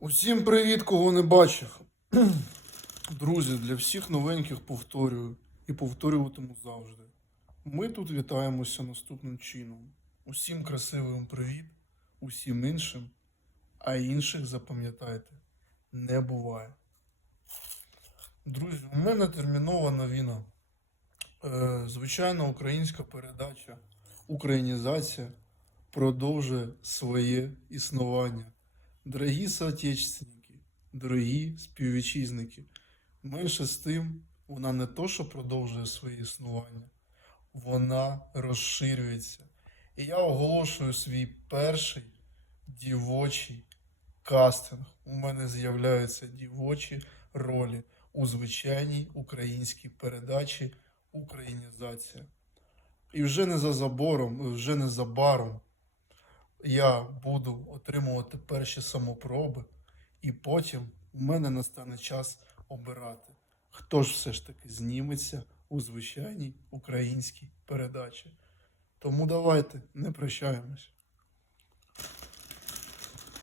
Усім привіт, кого не бачив. Друзі, для всіх новеньких повторюю і повторюватиму завжди. Ми тут вітаємося наступним чином. Усім красивим привіт, усім іншим, а інших запам'ятайте, не буває. Друзі, у мене термінова новина. Е, звичайна українська передача Українізація продовжує своє існування. Дорогі соотечественники, дорогі співвітчизники, менше з тим, вона не то, що продовжує своє існування, вона розширюється. І я оголошую свій перший дівочий кастинг. У мене з'являються дівочі ролі у звичайній українській передачі Українізація. І вже не за забором, вже не за баром я буду отримувати перші самопроби, і потім у мене настане час обирати, хто ж все ж таки зніметься у звичайній українській передачі. Тому давайте не прощаємось.